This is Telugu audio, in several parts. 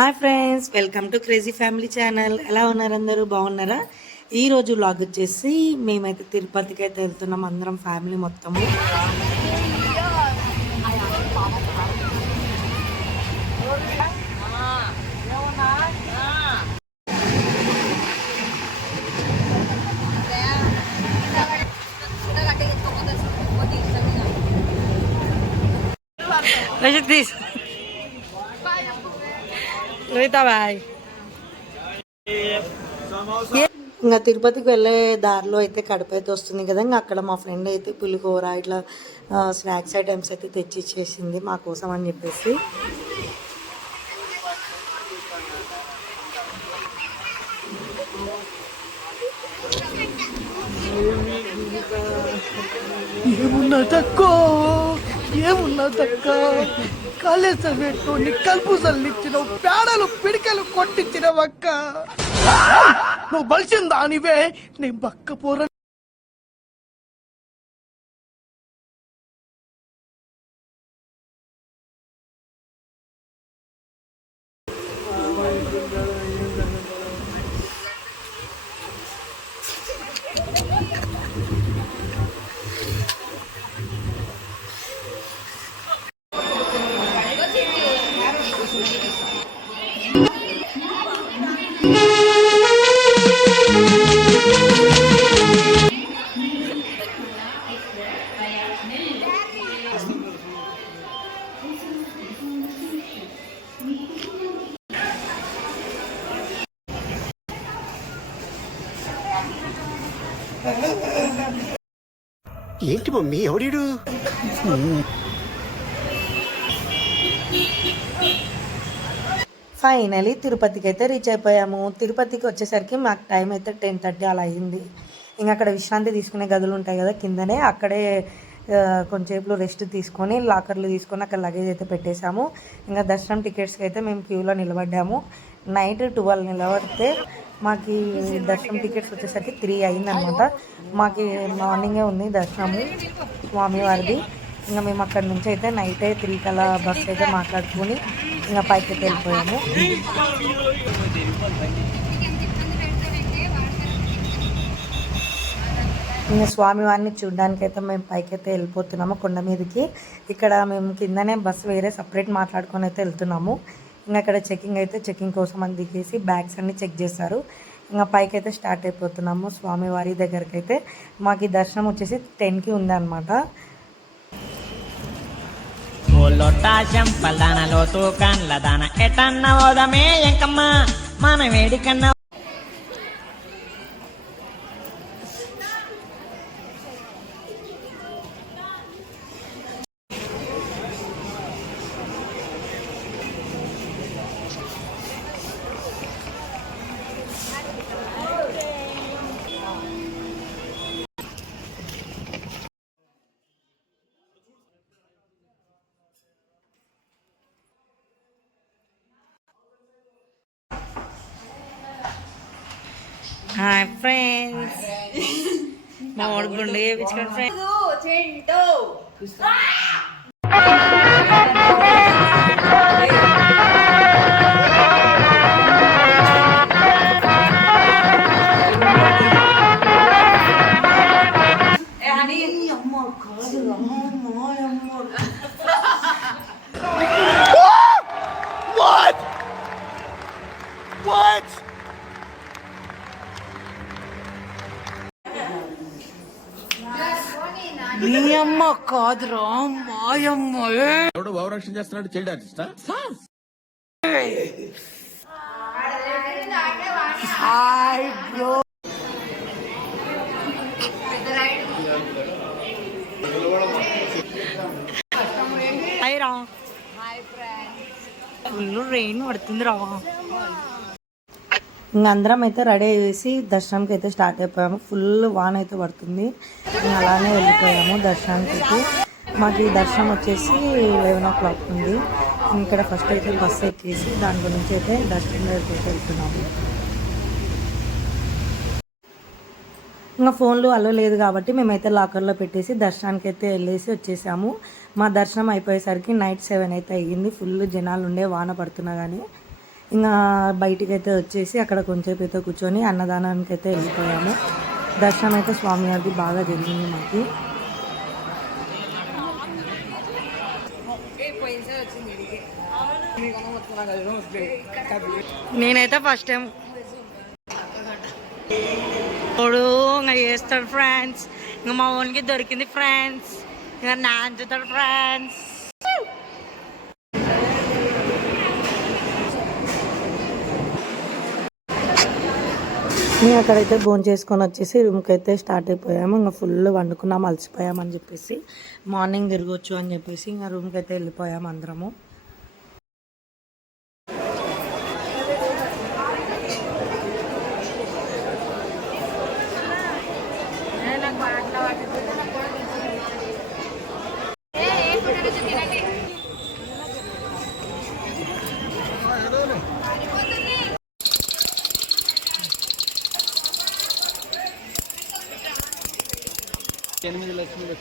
Hi friends welcome to crazy family channel. ఎలా ఉన్నారు అందరూ? బాగున్నారా? ఈరోజు లాగ్ వచ్చేసి మేమైతే తిరుపతికి అయితే వెళ్తున్నాం అందరం ఫ్యామిలీ మొత్తము. తీసు రోహితా బాయ్ ఇంకా తిరుపతికి వెళ్ళే దారిలో అయితే కడప అయితే వస్తుంది కదా ఇంకా అక్కడ మా ఫ్రెండ్ అయితే పులిహోర ఇట్లా స్నాక్స్ ఐటమ్స్ అయితే తెచ్చి ఇచ్చేసింది మా కోసం అని చెప్పేసి. ఏమున్నా తక్కువ ఏమున్నా తక్కువ కాళేశ్వర నీ కలుపు చల్లిచ్చినావు పేడలు పిడికలు కొట్టించినావు నువ్వు బలిసిందా నీవే? నీ బక్క పోర ఏంటి మమ్మీ ఎవడీడు? ఫైనలీ తిరుపతికి అయితే రీచ్ అయిపోయాము. తిరుపతికి వచ్చేసరికి మాకు టైం అయితే టెన్ థర్టీ అలా అయింది. ఇంకా అక్కడ విశ్రాంతి తీసుకునే గదులు ఉంటాయి కదా కిందనే అక్కడే కొంచెంసేపు రెస్ట్ తీసుకొని లాకర్లు తీసుకొని అక్కడ లగేజ్ అయితే పెట్టేశాము. ఇంకా దర్శనం టికెట్స్కి అయితే మేము క్యూలో నిలబడ్డాము. నైట్ ట్వెల్వ్ నిలబడితే మాకు దర్శనం టికెట్స్ వచ్చేసరికి త్రీ అయిందనమాట. మాకు మార్నింగే ఉంది దర్శనము స్వామివారిది ఇంకా మేము అక్కడ నుంచి అయితే నైట్ త్రీ కల్లా బస్ అయితే మాట్లాడుకుని ఇంకా పైకి వెళ్ళిపోయాము. ఇంకా స్వామివారిని చూడడానికి అయితే మేము పైకి అయితే వెళ్ళిపోతున్నాము కొండ మీదకి. ఇక్కడ మేము కిందనే బస్సు వేరే సపరేట్ మాట్లాడుకొని అయితే వెళ్తున్నాము. ఇంకా అక్కడ చెకింగ్ అయితే చెకింగ్ కోసం అని దిగేసి బ్యాగ్స్ అన్ని చెక్ చేస్తారు ఇంకా పైకి అయితే స్టార్ట్ అయిపోతున్నాము. స్వామివారి దగ్గరికి అయితే మాకు ఈ దర్శనం వచ్చేసి టెన్కి ఉందన్నమాట. లొట్టా చెంపల్దాన లోతు కండ్లదాన ఎటన్న ఓదమే ఎంకమ్మ. మన వేడికన్నా హాయ్ ఫ్రెండ్స్ మా వాడు గుండె చేయించుకోండి ఫ్రెండ్స్ అమ్మ కాదురా మాయమ్మ ఎవడో భావరక్షణ చేస్తున్నాడు చైల్డ్ ఆర్టిస్టా హాయ్ బ్రో. హాయ్ రా. ఫుల్ రెయిన్ పడుతుంది రా ఇంక అందరం అయితే రెడీ అయ్యేసి దర్శనంకి అయితే స్టార్ట్ అయిపోయాము. ఫుల్ వాన్ అయితే పడుతుంది. అలానే వెళ్ళిపోయాము దర్శనానికి అయితే మాకు ఈ దర్శనం వచ్చేసి లెవెన్ ఓ క్లాక్ ఉంది. ఇక్కడ ఫస్ట్ అయితే బస్సు ఎక్కేసి దాని గురించి అయితే దర్శనం దగ్గరికి అయితే వెళ్తున్నాము. ఇంకా ఫోన్లు అలో లేదు కాబట్టి మేమైతే లాకర్లో పెట్టేసి దర్శనానికి అయితే వెళ్ళేసి వచ్చేసాము. మా దర్శనం అయిపోయేసరికి నైట్ సెవెన్ అయితే అయ్యింది. ఫుల్ జనాలు ఉండే వాన పడుతున్నా కానీ ఇంకా బయటికి అయితే వచ్చేసి అక్కడ కొంచెంసేపు అయితే కూర్చొని అన్నదానానికి అయితే వెళ్ళిపోయాము. దర్శనం అయితే స్వామివారిది బాగా జరిగింది మాకు. నేనైతే ఫస్ట్ టైం ఇప్పుడు ఇంకా చేస్తాడు ఫ్రెండ్స్ ఇంకా మా ఓన్కి దొరికింది ఫ్రెండ్స్ ఇంకా నాంచుతాడు ఫ్రెండ్స్ మేము అక్కడైతే భోజనం చేసుకొని వచ్చేసి రూమ్కి అయితే స్టార్ట్ అయిపోయాము. ఇంకా ఫుల్ వండుకున్నాము అలసిపోయామని చెప్పేసి మార్నింగ్ తిరగొచ్చు అని చెప్పేసి ఇంకా రూమ్కి అయితే వెళ్ళిపోయాము అందరము.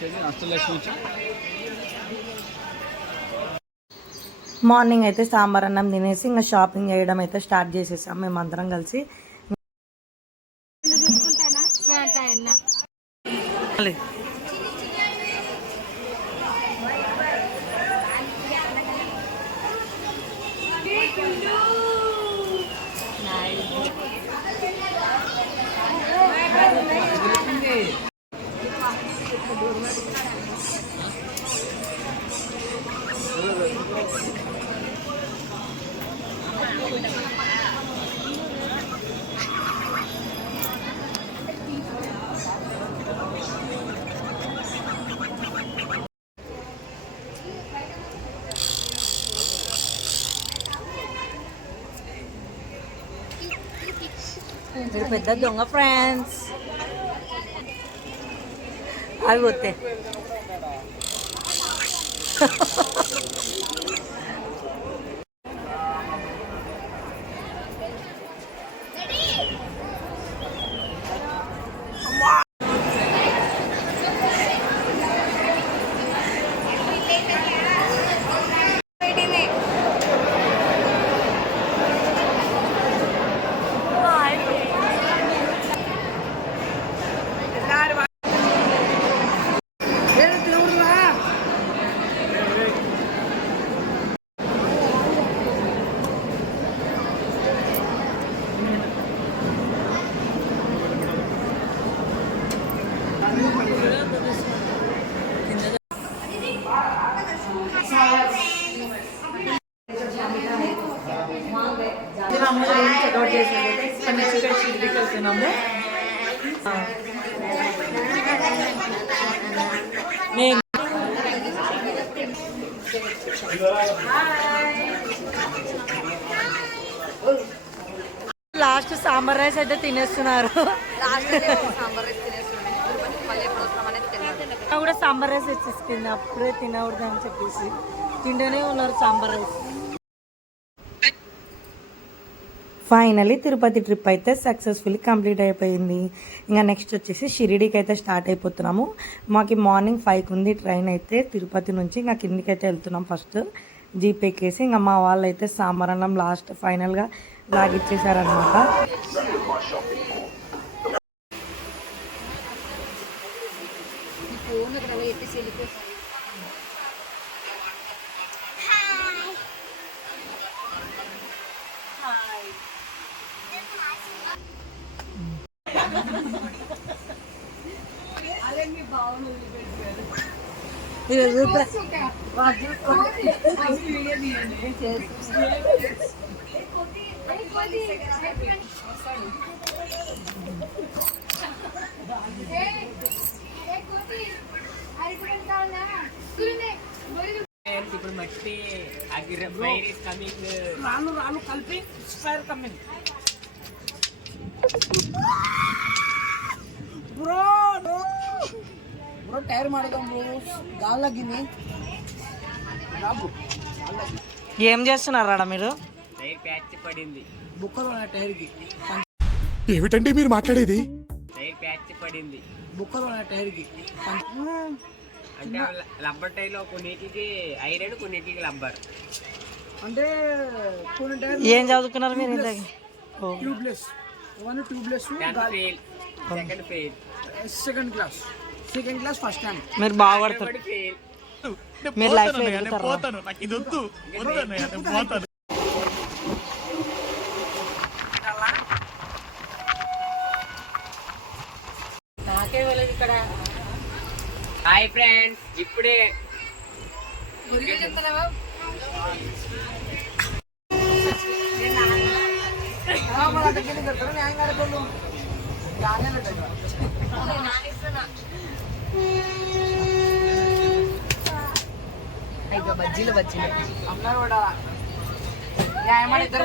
వచ్చేది అష్టలక్ష్మి వచ్చి మార్నింగ్ అయితే సాంబార్ అన్నం తినేసి ఇంకా షాపింగ్ చేయడం అయితే స్టార్ట్ చేసేసాం. మేము అందరం కలిసి. మీరు పెద్ద దొంగ ఫ్రెండ్స్ అవి పోతే చేసేది షిరిడికి వెళ్తున్నాము నేను లాస్ట్ సాంబార్ రైస్ అయితే తినేస్తున్నారు కూడా సాంబార్ రైస్ వచ్చేసింది అప్పుడే తినకూడదు అని చెప్పేసి. తింటూనే ఉన్నారు sambar rice. Finally Tirupati trip అయితే సక్సెస్ఫుల్లీ కంప్లీట్ అయిపోయింది. ఇంకా నెక్స్ట్ వచ్చేసి షిరిడీకి అయితే స్టార్ట్ అయిపోతున్నాము. మాకు మార్నింగ్ ఫైవ్కి ఉంది ట్రైన్ అయితే తిరుపతి నుంచి ఇంకా కిందికి అయితే వెళ్తున్నాం ఫస్ట్ జీప్ ఎక్కేసి ఇంకా మా వాళ్ళు అయితే సాంబారన్నం లాస్ట్ ఫైనల్గా లాగిచ్చేసారనమాట ఇప్పుడు మట్టి కమింగ్ రాను రాను కలిపి fire coming bro bro tyre ಮಾಡಿದಂ bro గాల్లగిని రాబు ఏం చేస్తున్నారా మీరు టైర్ ప్యాచ్ పడింది బుక్కలు ఉన్న టైర్కి ఏమిటండి మీరు మాట్లాడేది టైర్ ప్యాచ్ పడింది బుక్కలు ఉన్న టైర్కి అంటే లబ్బర్ టైర్లో కొన్నిటికి ఐరన్ కొన్నిటికి లబ్బర్ అంటే కొన్ని టైర్ ఏం చదువుకున్నారు మీరు ఇంతకి ఓ tubeless one tubeless fail second fail second class second class first మీరు బాగా పడతారు మీరు లైఫ్లో ఎదుగుతారు నాకు ఇది వద్దు. నేను పోతాను. నాకే వెళ్ళదు ఇక్కడ. హాయ్ ఫ్రెండ్స్ ఇప్పుడే దగ్గర న్యాయంగా బజ్జీలు బజ్జీలు. అందరూ కూడా ఇద్దరు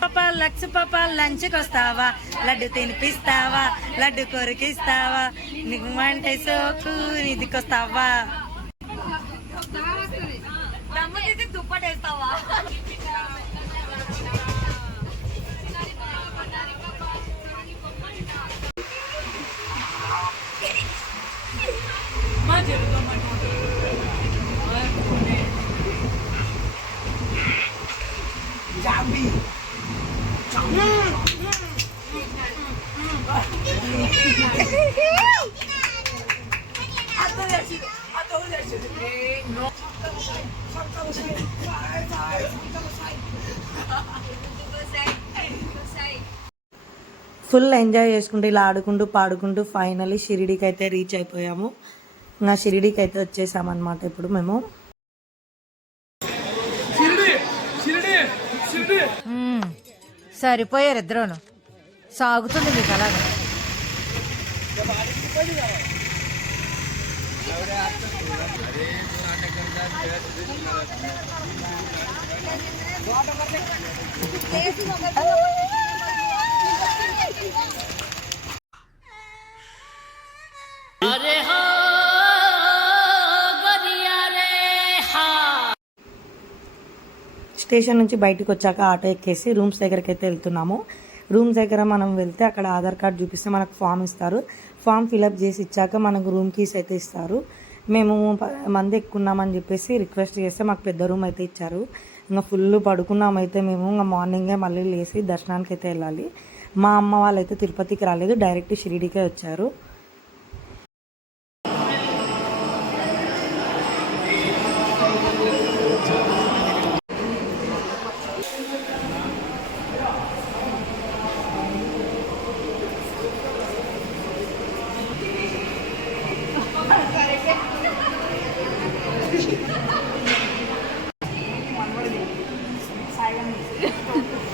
పాప లక్ష పాప లంచ్కి వస్తావా? లడ్డు తినిపిస్తావా? లడ్డు కొరికిస్తావా? నీకు అంటే సోకు నిధికొస్తావా ఫుల్ ఎంజాయ్ చేసుకుంటూ ఇలా ఆడుకుంటూ పాడుకుంటూ ఫైనల్లీ షిరిడీకి అయితే రీచ్ అయిపోయాము. ఇంకా షిరిడీకి అయితే వచ్చేసామన్నమాట ఇప్పుడు మేము. సరిపోయారు ఇద్దరును. సాగుతుంది మీకు అలాగా. స్టేషన్ నుంచి బయటకు వచ్చాక ఆటో ఎక్కేసి రూమ్స్ దగ్గరికి అయితే వెళ్తున్నాము. రూమ్స్ దగ్గర మనం వెళ్తే అక్కడ ఆధార్ కార్డ్ చూపిస్తే మనకు ఫామ్ ఇస్తారు. ఫామ్ ఫిలప్ చేసి ఇచ్చాక మనకు రూమ్ కీస్ అయితే ఇస్తారు. మేము మంది ఎక్కున్నామని చెప్పేసి రిక్వెస్ట్ చేస్తే మాకు పెద్ద రూమ్ అయితే ఇచ్చారు. ఇంకా ఫుల్ పడుకున్నామైతే మేము. ఇంకా మార్నింగే మళ్ళీ లేచి దర్శనానికి అయితే వెళ్ళాలి. మా అమ్మ వాళ్ళైతే తిరుపతికి రాలేదు డైరెక్ట్ షిరిడీకే వచ్చారు.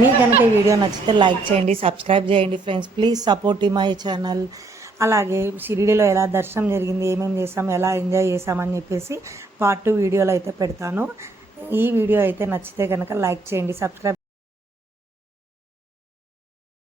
మీకు కనుక ఈ వీడియో నచ్చితే లైక్ చేయండి సబ్స్క్రైబ్ చేయండి friends. Please support my channel. అలాగే షిరిడీలో ఎలా దర్శనం జరిగింది ఏమేమి చేసాం ఎలా ఎంజాయ్ చేసామని చెప్పేసి పార్ట్ టూ వీడియోలో అయితే పెడతాను. ఈ వీడియో అయితే నచ్చితే కనుక లైక్ చేయండి సబ్స్క్రైబ్